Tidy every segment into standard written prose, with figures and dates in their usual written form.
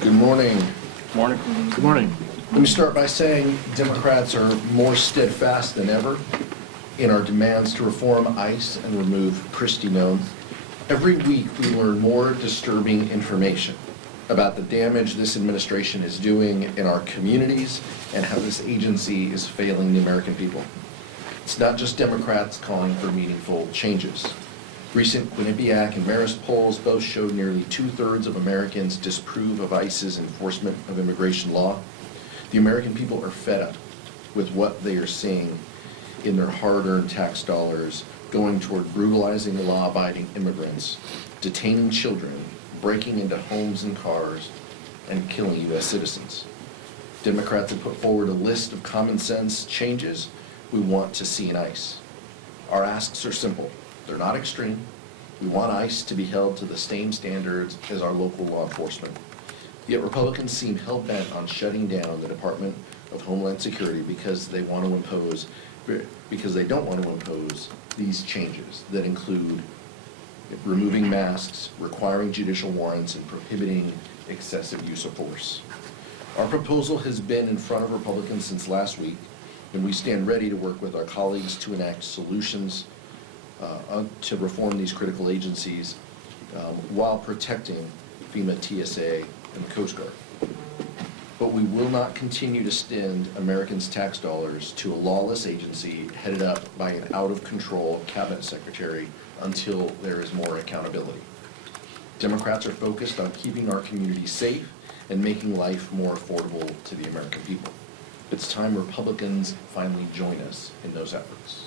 Good morning. Morning. Good morning. Let me start by saying Democrats are more steadfast than ever in our demands to reform ICE and remove Kristi Noem. Every week we learn more disturbing information about the damage this administration is doing in our communities and how this agency is failing the American people. It's not just Democrats calling for meaningful changes. Recent Quinnipiac and Marist polls both showed nearly 2/3 of Americans disapprove of ICE's enforcement of immigration law. The American people are fed up with what they are seeing in their hard-earned tax dollars going toward brutalizing law-abiding immigrants, detaining children, breaking into homes and cars, and killing U.S. citizens. Democrats have put forward a list of common-sense changes we want to see in ICE. Our asks are simple. They're not extreme. We want ICE to be held to the same standards as our local law enforcement. Yet Republicans seem hell-bent on shutting down the Department of Homeland Security because they don't want to impose these changes that include removing masks, requiring judicial warrants, and prohibiting excessive use of force. Our proposal has been in front of Republicans since last week, and we stand ready to work with our colleagues to enact solutions to reform these critical agencies while protecting FEMA, TSA, and the Coast Guard. But we will not continue to spend Americans' tax dollars to a lawless agency headed up by an out-of-control cabinet secretary until there is more accountability. Democrats are focused on keeping our communities safe and making life more affordable to the American people. It's time Republicans finally join us in those efforts.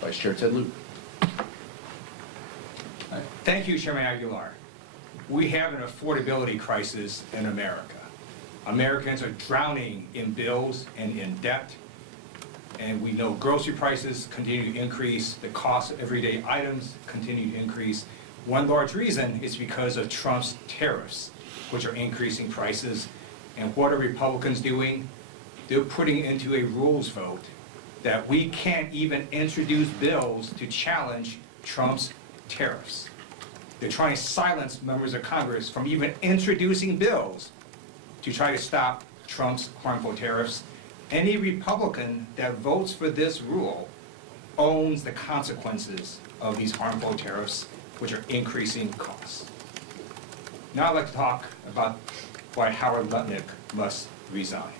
Vice Chair Ted Lieu. Thank you, Chairman Aguilar. We have an affordability crisis in America. Americans are drowning in bills and in debt, and we know grocery prices continue to increase, the cost of everyday items continue to increase. One large reason is because of Trump's tariffs, which are increasing prices. And what are Republicans doing? They're putting into a rules vote that we can't even introduce bills to challenge Trump's tariffs. They're trying to silence members of Congress from even introducing bills to try to stop Trump's harmful tariffs. Any Republican that votes for this rule owns the consequences of these harmful tariffs, which are increasing costs. Now I'd like to talk about why Howard Lutnick must resign.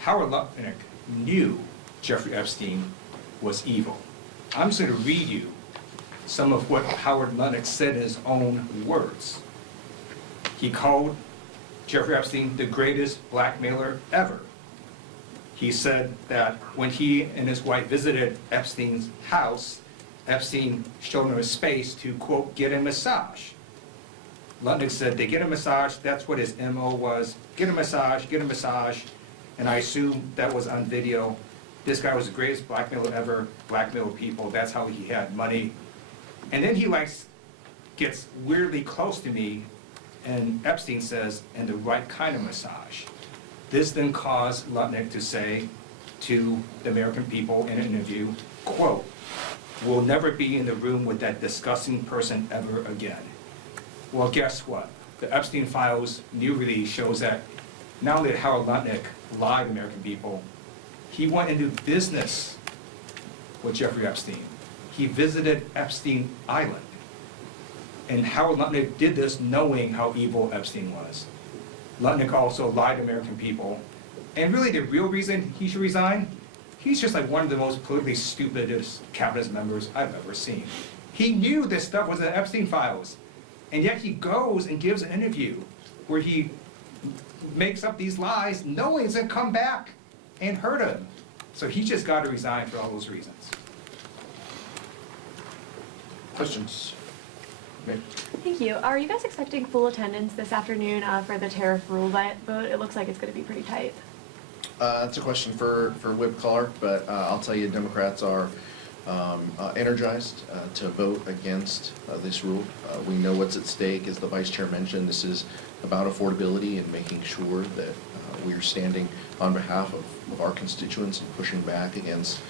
Howard Lutnick knew Jeffrey Epstein was evil. I'm just going to read you some of what Howard Lutnick said in his own words. He called Jeffrey Epstein the greatest blackmailer ever. He said that when he and his wife visited Epstein's house, Epstein showed him a space to, quote, get a massage. Lutnick said they get a massage, that's what his MO was, get a massage, and I assume that was on video. This guy was the greatest blackmailer ever, blackmailed people, that's how he had money. And then he gets weirdly close to me, and Epstein says, and the right kind of massage. This then caused Lutnick to say to the American people in an interview, quote, we'll never be in the room with that disgusting person ever again. Well, guess what? The Epstein files new release shows that not only did Howard Lutnick lie to American people, he went into business with Jeffrey Epstein. He visited Epstein Island. And Howard Lutnick did this knowing how evil Epstein was. Lutnick also lied to American people. And really the real reason he should resign, he's just like one of the most politically stupidest cabinet members I've ever seen. He knew this stuff was in the Epstein files. And yet he goes and gives an interview where he makes up these lies knowing it's going to come back and hurt him. So he just got to resign for all those reasons. Questions? Okay. Thank you. Are you guys expecting full attendance this afternoon for the tariff rule vote? It looks like it's going to be pretty tight. That's a question for Whip Clark, but I'll tell you Democrats are energized to vote against this rule. We know what's at stake. As the Vice Chair mentioned, this is about affordability and making sure that we are standing on behalf of our constituents and pushing back against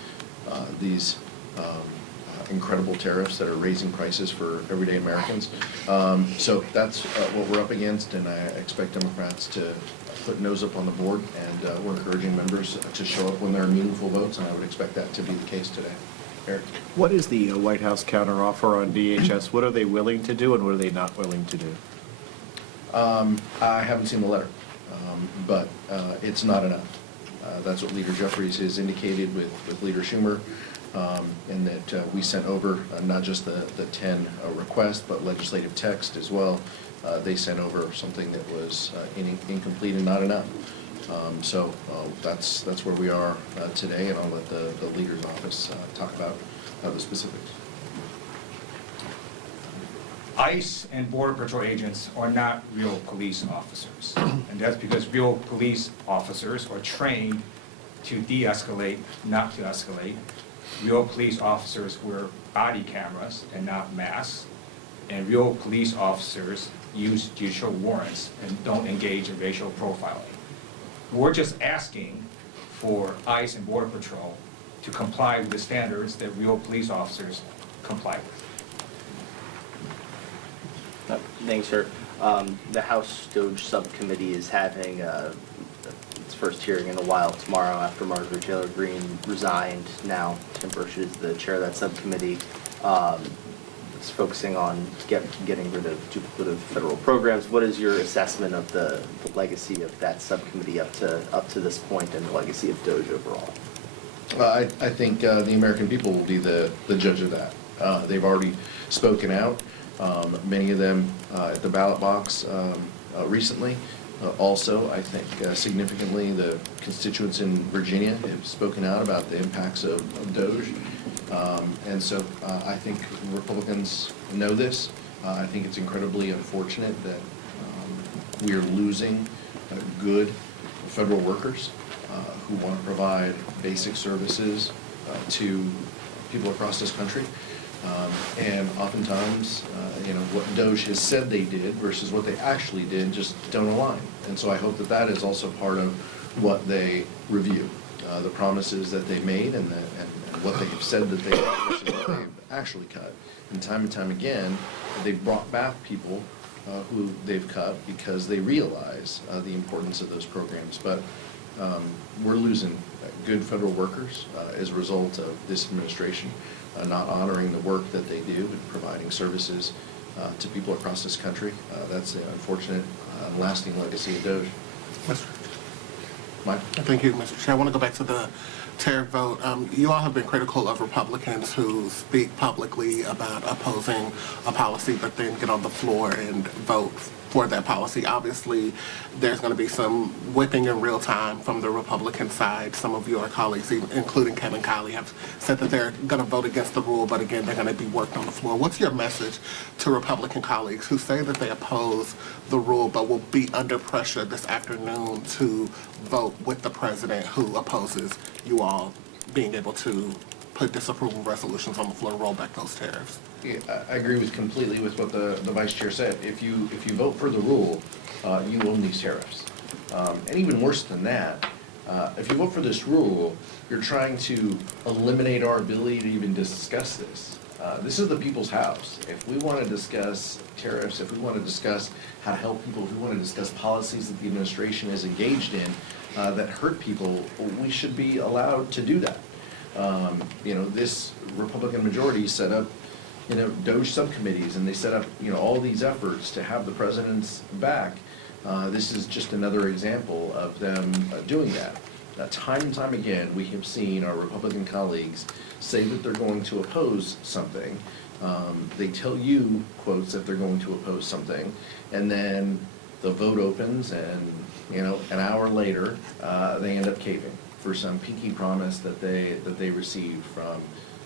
these incredible tariffs that are raising prices for everyday Americans. So that's what we're up against, and I expect Democrats to put nose up on the board, and we're encouraging members to show up when there are meaningful votes, and I would expect that to be the case today. Eric? What is the White House counteroffer on DHS? What are they willing to do and what are they not willing to do? I haven't seen the letter, but it's not enough. That's what Leader Jeffries has indicated with Leader Schumer, and that we sent over not just the 10 requests, but legislative text as well. They sent over something that was incomplete and not enough. So that's where we are today, and I'll let the leader's office talk about the specifics. ICE and Border Patrol agents are not real police officers. And that's because real police officers are trained to de-escalate, not to escalate. Real police officers wear body cameras and not masks. And real police officers use judicial warrants and don't engage in racial profiling. We're just asking for ICE and Border Patrol to comply with the standards that real police officers comply with. Thanks, sir. The House Doge Subcommittee is having its first hearing in a while tomorrow after Margaret Taylor Greene resigned. Now Tim Burch is the chair of that subcommittee. It's focusing on getting rid of duplicative federal programs. What is your assessment of the legacy of that subcommittee up to this point and the legacy of Doge overall? I think the American people will be the judge of that. They've already spoken out. Many of them at the ballot box recently. Also, I think significantly, the constituents in Virginia have spoken out about the impacts of Doge. And so I think Republicans know this. I think it's incredibly unfortunate that we are losing good federal workers who want to provide basic services to people across this country. And oftentimes, what Doge has said they did versus what they actually did just don't align. And so I hope that that is also part of what they review, the promises that they made and what they have said that they cut versus what they've actually cut. And time again, they've brought back people who they've cut because they realize the importance of those programs. But we're losing good federal workers as a result of this administration not honoring the work that they do and providing services to people across this country. That's the unfortunate lasting legacy of Doge. Mike? Thank you, Mr. Chair. I want to go back to the tariff vote. You all have been critical of Republicans who speak publicly about opposing a policy but then get on the floor and vote for that policy. Obviously, there's going to be some whipping in real time from the Republican side. Some of your colleagues, including Kevin Kiley, have said that they're going to vote against the rule, but again, they're going to be worked on the floor. What's your message to Republican colleagues who say that they oppose the rule but will be under pressure this afternoon to vote with the president who opposes you all being able to put disapproval resolutions on the floor and roll back those tariffs? Yeah, I agree completely with what the vice chair said. If you vote for the rule, you own these tariffs. And even worse than that, if you vote for this rule, you're trying to eliminate our ability to even discuss this. This is the people's house. If we want to discuss tariffs, if we want to discuss how to help people, if we want to discuss policies that the administration is engaged in that hurt people, we should be allowed to do that. This Republican majority set up Doge subcommittees, and they set up, all these efforts to have the president's back. This is just another example of them doing that. Time and time again, we have seen our Republican colleagues say that they're going to oppose something. They tell you, quotes, that they're going to oppose something, and then the vote opens, and, an hour later, they end up caving for some pinky promise that they received from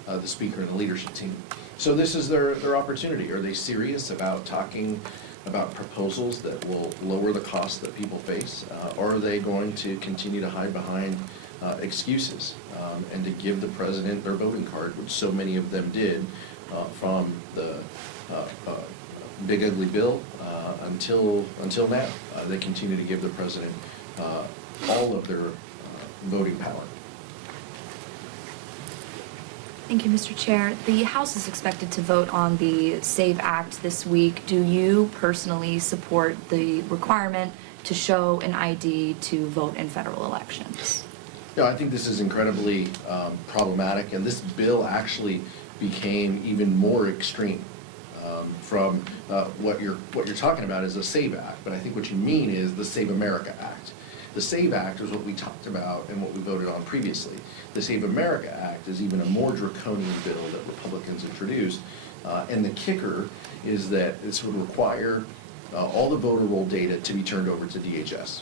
the speaker and the leadership team. So this is their opportunity. Are they serious about talking about proposals that will lower the costs that people face? Or are they going to continue to hide behind excuses and to give the president their voting card, which so many of them did from the big ugly bill until now? They continue to give the president all of their voting power. Thank you, Mr. Chair. The House is expected to vote on the SAVE Act this week. Do you personally support the requirement to show an ID to vote in federal elections? No, I think this is incredibly problematic, and this bill actually became even more extreme from what you're talking about is the SAVE Act, but I think what you mean is the Save America Act. The SAVE Act is what we talked about and what we voted on previously. The Save America Act is even a more draconian bill that Republicans introduced, and the kicker is that this would require all the voter roll data to be turned over to DHS.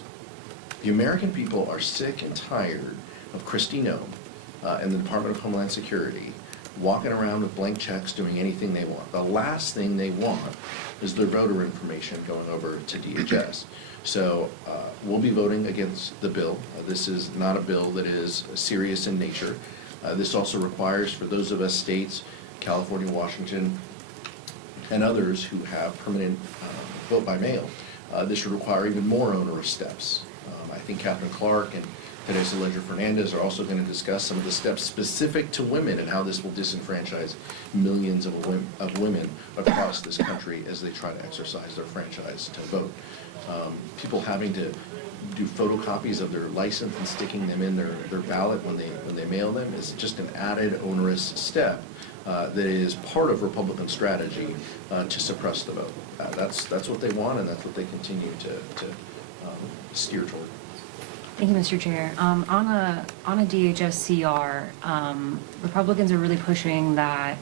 The American people are sick and tired of Kristi Noem and the Department of Homeland Security walking around with blank checks doing anything they want. The last thing they want is their voter information going over to DHS. So we'll be voting against the bill. This is not a bill that is serious in nature. This also requires, for those of us states, California, Washington, and others who have permanent vote by mail, this would require even more onerous steps. I think Catherine Clark and Teresa Ledger-Fernandez are also going to discuss some of the steps specific to women and how this will disenfranchise millions of women across this country as they try to exercise their franchise to vote. People having to do photocopies of their license and sticking them in their ballot when they mail them is just an added onerous step that is part of Republican strategy to suppress the vote. That's what they want, and that's what they continue to steer toward. Thank you, Mr. Chair. On a DHS CR, Republicans are really pushing that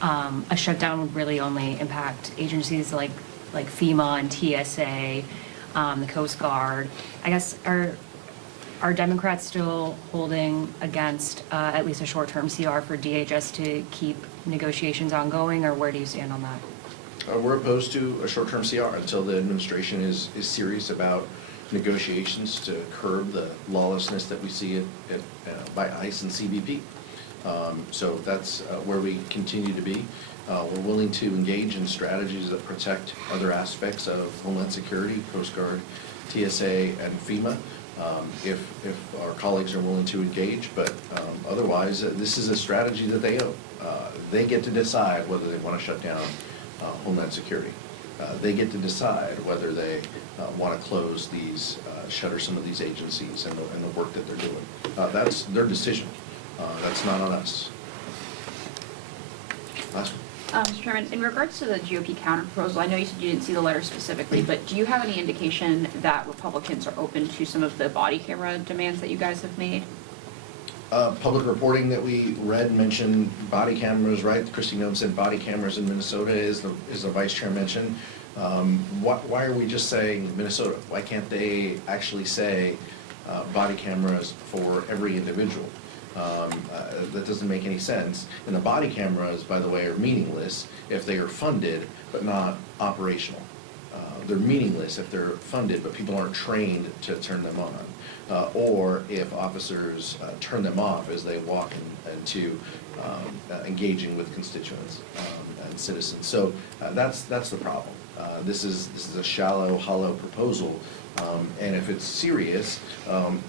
a shutdown would really only impact agencies like FEMA and TSA, the Coast Guard. I guess are Democrats still holding against at least a short-term CR for DHS to keep negotiations ongoing, or where do you stand on that? We're opposed to a short-term CR until the administration is serious about negotiations to curb the lawlessness that we see by ICE and CBP. So that's where we continue to be. We're willing to engage in strategies that protect other aspects of Homeland Security, Coast Guard, TSA, and FEMA, if our colleagues are willing to engage. But otherwise, this is a strategy that they own. They get to decide whether they want to shut down Homeland Security. They get to decide whether they want to close these, shutter some of these agencies and the work that they're doing. That's their decision. That's not on us. Last one. Mr. Chairman, in regards to the GOP counterproposal, I know you said you didn't see the letter specifically, but do you have any indication that Republicans are open to some of the body camera demands that you guys have made? Public reporting that we read mentioned body cameras, right? Kristi Noem said body cameras in Minnesota, is the vice chair mentioned. Why are we just saying Minnesota? Why can't they actually say body cameras for every individual? That doesn't make any sense. And the body cameras, by the way, are meaningless if they are funded but not operational. They're meaningless if they're funded but people aren't trained to turn them on. Or if officers turn them off as they walk into engaging with constituents and citizens. So that's the problem. This is a shallow, hollow proposal, and if it's serious,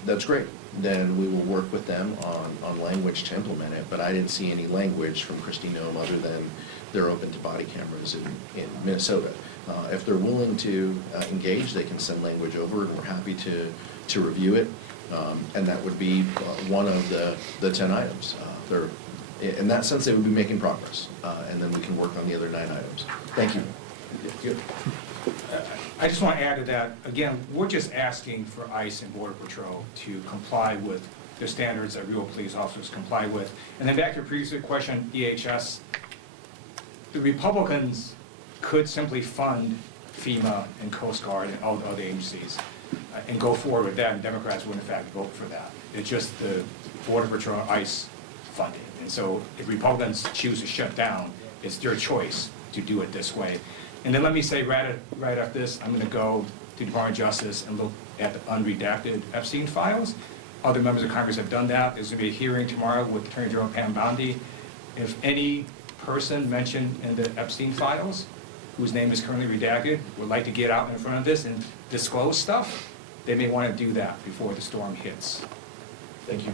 that's great. Then we will work with them on language to implement it. But I didn't see any language from Kristi Noem other than they're open to body cameras in Minnesota. If they're willing to engage, they can send language over, and we're happy to review it. And that would be one of the 10 items. In that sense, they would be making progress, and then we can work on the other 9 items. Thank you. I just want to add to that, again, we're just asking for ICE and Border Patrol to comply with the standards that real police officers comply with. And then back to your previous question, DHS, the Republicans could simply fund FEMA and Coast Guard and all the other agencies and go forward with that, and Democrats would in fact vote for that. It's just the Border Patrol, ICE funding. And so if Republicans choose to shut down, it's their choice to do it this way. And then let me say right after this, I'm going to go to the Department of Justice and look at the unredacted Epstein files. Other members of Congress have done that. There's going to be a hearing tomorrow with Attorney General Pam Bondi. If any person mentioned in the Epstein files, whose name is currently redacted, would like to get out in front of this and disclose stuff, they may want to do that before the storm hits. Thank you.